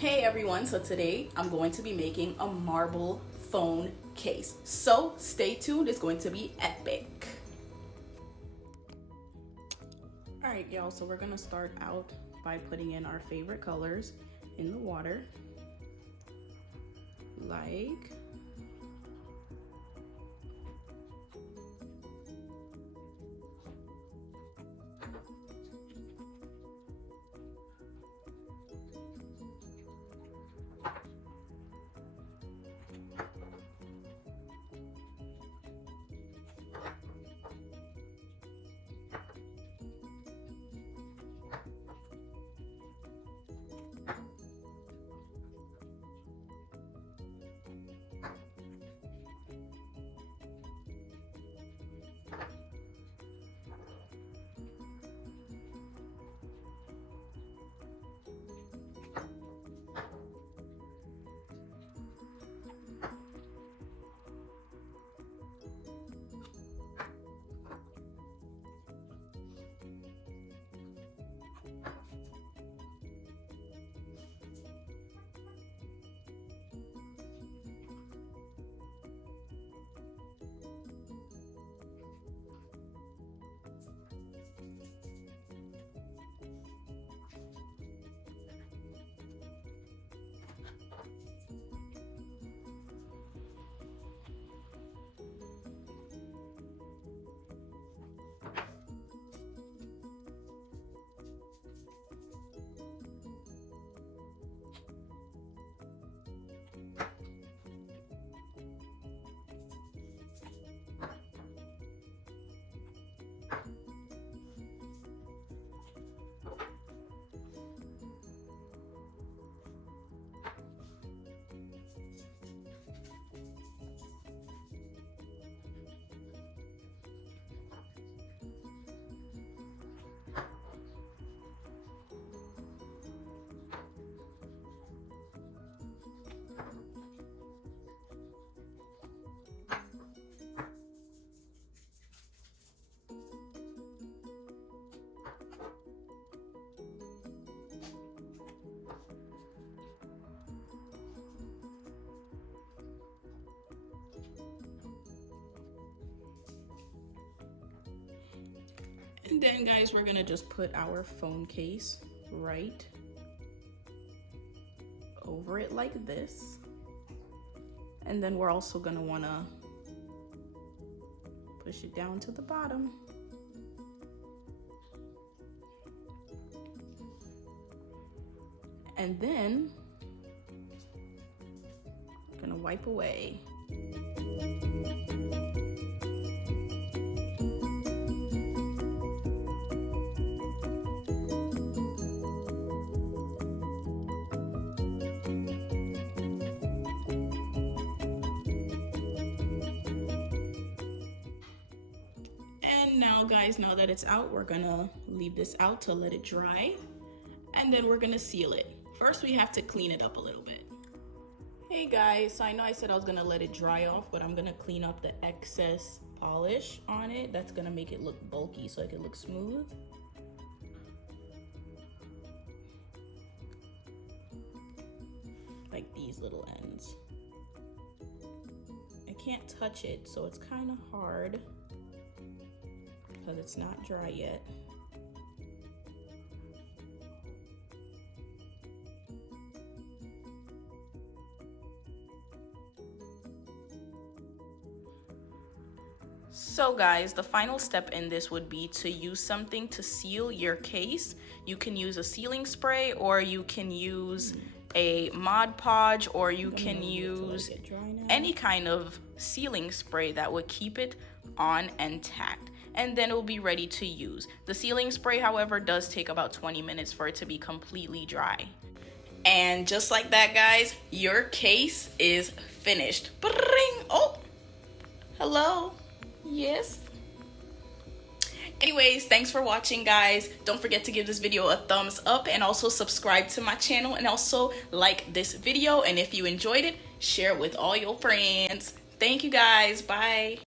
Hey everyone, so today I'm going to be making a marble phone case. So stay tuned, it's going to be epic. Alright y'all, so we're gonna start out by putting in our favorite colors in the water. Like and then guys, we're gonna just put our phone case right over it like this. And then we're also gonna wanna push it down to the bottom. And then we're gonna wipe away. And now guys, now that it's out, we're gonna leave this out to let it dry, and then we're gonna seal it. First we have to clean it up a little bit. Hey guys, so I know I said I was gonna let it dry off, but I'm gonna clean up the excess polish on it. That's gonna make it look bulky so it can look smooth. Like these little ends. I can't touch it, so it's kind of hard because it's not dry yet. So guys, the final step in this would be to use something to seal your case. You can use a sealing spray, or you can use a Mod Podge, or you can use any kind of sealing spray that would keep it on intact, and then it will be ready to use. The sealing spray, however, does take about 20 minutes for it to be completely dry. And just like that guys, your case is finished. Bring! Oh, hello. Yes. Anyways, thanks for watching guys. Don't forget to give this video a thumbs up, and also subscribe to my channel, and also like this video, and if you enjoyed it, share it with all your friends. Thank you guys. Bye.